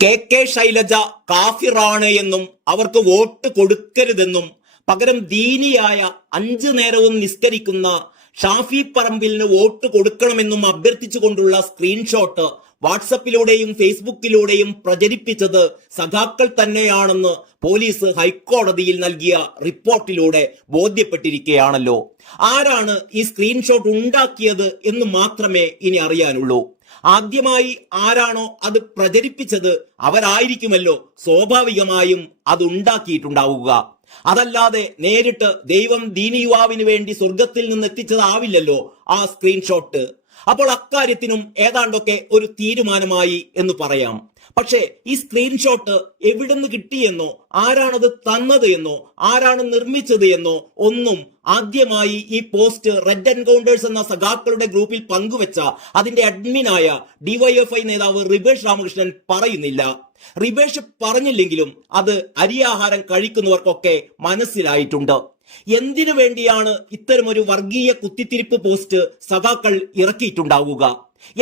K Shailaja കാഫിറാണ് എന്നും അവർക്ക് vote കൊടുക്കരുതെന്നും പകരം ദീനിയായ 5 നേരവും നിസ്കരിക്കുന്ന ഷാഫി പറമ്പിലിന് വോട്ട് കൊടുക്കണമെന്നും അഭ്യർത്ഥിച്ചുകൊണ്ടുള്ള സ്ക്രീൻഷോട്ട് വാട്സപ്പിലൂടെയും ഫേസ്ബുക്കിലൂടെയും പ്രചരിപ്പിച്ചത് സഖാക്കൾ തന്നെയാണെന്ന് പോലീസ് ഹൈക്കോടതിയിൽ നൽകിയ റിപ്പോർട്ടിലൂടെ ബോധ്യപ്പെട്ടിരിക്കുകയാണല്ലോ. ആരാണ് ഈ സ്ക്രീൻഷോട്ട് ഉണ്ടാക്കിയത് എന്ന് മാത്രമേ ഇനി അറിയാനുള്ളൂ. ആദ്യമായി ആരാണോ അത് പ്രചരിപ്പിച്ചത് അവരായിരിക്കുമല്ലോ സ്വാഭാവികമായും അത് ഉണ്ടാക്കിയിട്ടുണ്ടാവുക. അതല്ലാതെ നേരിട്ട് ദൈവം ദീനി യുവാവിന് വേണ്ടി സ്വർഗത്തിൽ നിന്ന് എത്തിച്ചതാവില്ലല്ലോ ആ സ്ക്രീൻഷോട്ട്. അപ്പോൾ അക്കാര്യത്തിനും ഏതാണ്ടൊക്കെ ഒരു തീരുമാനമായി എന്ന് പറയാം. പക്ഷേ ഈ സ്ക്രീൻഷോട്ട് എവിടുന്ന് കിട്ടിയെന്നോ ആരാണത് തന്നത് എന്നോ ആരാണ് നിർമ്മിച്ചത് എന്നോ ഒന്നും ആദ്യമായി ഈ പോസ്റ്റ് റെഡ് എൻകൗണ്ടേഴ്സ് എന്ന സഖാക്കളുടെ ഗ്രൂപ്പിൽ പങ്കുവെച്ച അതിന്റെ അഡ്മിനായ ഡിവൈഎഫ്ഐ നേതാവ് റിബേഷ് രാമകൃഷ്ണൻ പറയുന്നില്ല. റിബേഷ് പറഞ്ഞില്ലെങ്കിലും അത് അരിയാഹാരം കഴിക്കുന്നവർക്കൊക്കെ മനസ്സിലായിട്ടുണ്ട്. എന്തിനു വേണ്ടിയാണ് ഇത്തരമൊരു വർഗീയ കുത്തിത്തിരിപ്പ് പോസ്റ്റ് സഖാക്കൾ ഇറക്കിയിട്ടുണ്ടാവുക?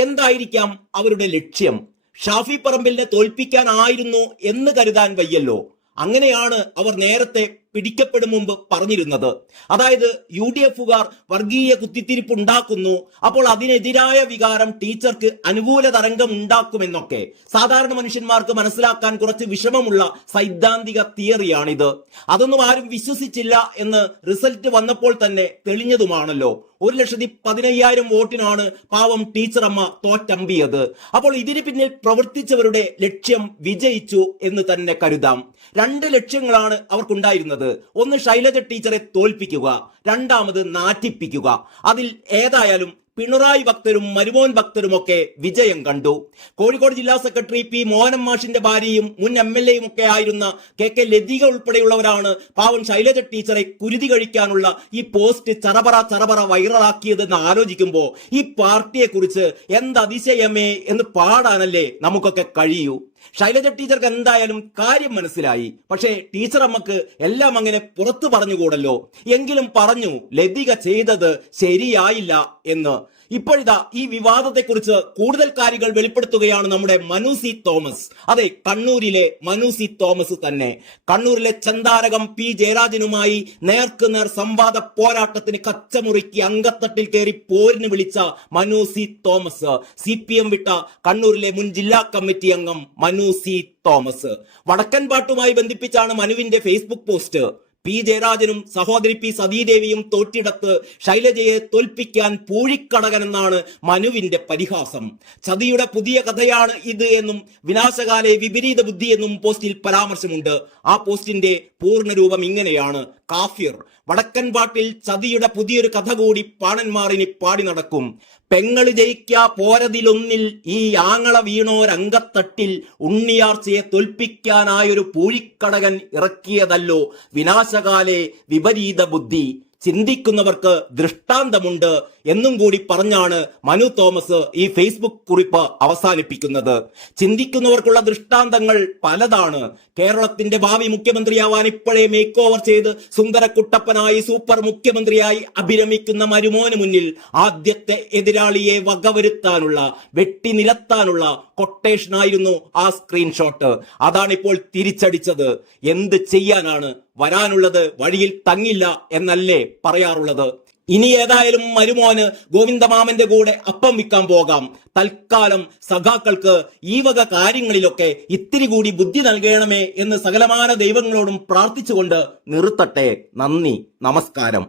എന്തായിരിക്കാം അവരുടെ ലക്ഷ്യം? ഷാഫി പറമ്പിലിനെ തോൽപ്പിക്കാനായിരുന്നു എന്ന് കരുതാൻ വയ്യല്ലോ. അങ്ങനെയാണ് അവർ നേരത്തെ പിടിക്കപ്പെടും മുമ്പ് പറഞ്ഞിരുന്നത്. അതായത് UDFകാർ വർഗീയ കുത്തിത്തിരിപ്പ് ഉണ്ടാക്കുന്നു, അപ്പോൾ അതിനെതിരായ വികാരം ടീച്ചർക്ക് അനുകൂല തരംഗം ഉണ്ടാക്കുമെന്നൊക്കെ. സാധാരണ മനുഷ്യന്മാർക്ക് മനസ്സിലാക്കാൻ കുറച്ച് വിഷമമുള്ള സൈദ്ധാന്തിക തിയറിയാണിത്. അതൊന്നും ആരും വിശ്വസിച്ചില്ല എന്ന് റിസൾട്ട് വന്നപ്പോൾ തന്നെ തെളിഞ്ഞതുമാണല്ലോ. 1,15,000 വോട്ടിനാണ് പാവം ടീച്ചറമ്മ തോറ്റമ്പിയത്. അപ്പോൾ ഇതിന് പിന്നിൽ പ്രവർത്തിച്ചവരുടെ ലക്ഷ്യം വിജയിച്ചു എന്ന് തന്നെ കരുതാം. 2 ലക്ഷ്യങ്ങളാണ് അവർക്കുണ്ടായിരുന്നത്. ഒന്ന് ശൈലജ ടീച്ചറെ തോൽപ്പിക്കുക, രണ്ടാമത് നാറ്റിപ്പിക്കുക. അതിൽ ഏതായാലും പിണറായി ഭക്തരും മരുമോൻ ഭക്തരുമൊക്കെ വിജയം കണ്ടു. കോഴിക്കോട് ജില്ലാ സെക്രട്ടറി പി മോഹനം മാഷിന്റെ ഭാര്യയും മുൻ MLA ഒക്കെ ആയിരുന്ന കെ ലതിക ഉൾപ്പെടെയുള്ളവരാണ് പാവം ശൈലജ ടീച്ചറെ കുരുതി കഴിക്കാനുള്ള ഈ പോസ്റ്റ് ചറപറ വൈറലാക്കിയതെന്ന് ആലോചിക്കുമ്പോൾ ഈ പാർട്ടിയെ കുറിച്ച് എന്ത് അതിശയമേ എന്ന് പാടാനല്ലേ നമുക്കൊക്കെ കഴിയൂ. ശൈലജ ടീച്ചർക്ക് എന്തായാലും കാര്യം മനസ്സിലായി. പക്ഷേ ടീച്ചർ അമ്മക്ക് എല്ലാം അങ്ങനെ പുറത്തു പറഞ്ഞുകൂടല്ലോ. എങ്കിലും പറഞ്ഞു ലതിക ചെയ്തത് ശരിയായില്ല എന്ന്. ഇപ്പോഴിതാ ഈ വിവാദത്തെക്കുറിച്ച് കൂടുതൽ കാര്യങ്ങൾ വെളിപ്പെടുത്തുകയാണ് നമ്മുടെ മനു സി തോമസ്. അതെ, കണ്ണൂരിലെ മനു സി തോമസ് തന്നെ. കണ്ണൂരിലെ ചന്താരകം പി ജയരാജനുമായി നേർക്കുനേർ സംവാദ പോരാട്ടത്തിന് കച്ചമുറുക്കി അങ്കത്തട്ടിൽ കയറി പോരിന് വിളിച്ച മനു സി തോമസ്. CPM വിട്ട കണ്ണൂരിലെ മുൻ ജില്ലാ കമ്മിറ്റി അംഗം മനു സി തോമസ്. വടക്കൻ പാട്ടുമായി ബന്ധിപ്പിച്ചാണ് മനുവിന്റെ ഫേസ്ബുക്ക് പോസ്റ്റ്. പി ജയരാജനും സഹോദരി പി സതീദേവിയും തോറ്റിടത്ത് ശൈലജയെ തോൽപ്പിക്കാൻ പൂഴിക്കടകനെന്നാണ് മനുവിന്റെ പരിഹാസം. ചതിയുടെ പുതിയ കഥയാണ് ഇത് എന്നും വിനാശകാലെ വിപരീത ബുദ്ധി എന്നും പോസ്റ്റിൽ പരാമർശമുണ്ട്. ആ പോസ്റ്റിന്റെ പൂർണ്ണരൂപം ഇങ്ങനെയാണ്: കാഫിർ. വടക്കൻ പാട്ടിൽ ചതിയുടെ പുതിയൊരു കഥ കൂടി പാണന്മാറിനി പാടി നടക്കും. പെങ്ങള് ജയിക്കാ പോരതിലൊന്നിൽ ഈ ആങ്ങള വീണോരംഗത്തട്ടിൽ ഉണ്ണിയാർച്ചയെ തോൽപ്പിക്കാനായൊരു പൂഴിക്കടകൻ ഇറക്കിയതല്ലോ വിനാശകാലെ വിപരീത ബുദ്ധി. ചിന്തിക്കുന്നവർക്ക് ദൃഷ്ടാന്തമുണ്ട് എന്നും കൂടി പറഞ്ഞാണ് മനു തോമസ് ഈ ഫേസ്ബുക്ക് കുറിപ്പ് അവസാനിപ്പിക്കുന്നത്. ചിന്തിക്കുന്നവർക്കുള്ള ദൃഷ്ടാന്തങ്ങൾ പലതാണ്. കേരളത്തിന്റെ ഭാവി മുഖ്യമന്ത്രിയാവാൻ ഇപ്പോഴേ മേക്ക് ഓവർ ചെയ്ത് സുന്ദരക്കുട്ടപ്പനായി സൂപ്പർ മുഖ്യമന്ത്രിയായി അഭിരമിക്കുന്ന മരുമോന് മുന്നിൽ ആദ്യത്തെ എതിരാളിയെ വകവരുത്താനുള്ള, വെട്ടി നിരത്താനുള്ള കൊട്ടേഷനായിരുന്നു ആ സ്ക്രീൻഷോട്ട്. അതാണിപ്പോൾ തിരിച്ചടിച്ചത്. എന്ത് ചെയ്യാനാണ്? വരാനുള്ളത് വഴിയിൽ തങ്ങില്ല എന്നല്ലേ പറയാറുള്ളത്. ഇനി ഏതായാലും മരുമോന് ഗോവിന്ദമാമന്റെ കൂടെ അപ്പം വിൽക്കാൻ പോകാം. തൽക്കാലം സഖാക്കൾക്ക് ഈ വക കാര്യങ്ങളിലൊക്കെ ഇത്തിരി കൂടി ബുദ്ധി നൽകണമേ എന്ന് സകലമാന ദൈവങ്ങളോടും പ്രാർത്ഥിച്ചുകൊണ്ട് നിർത്തട്ടെ. നന്ദി, നമസ്കാരം.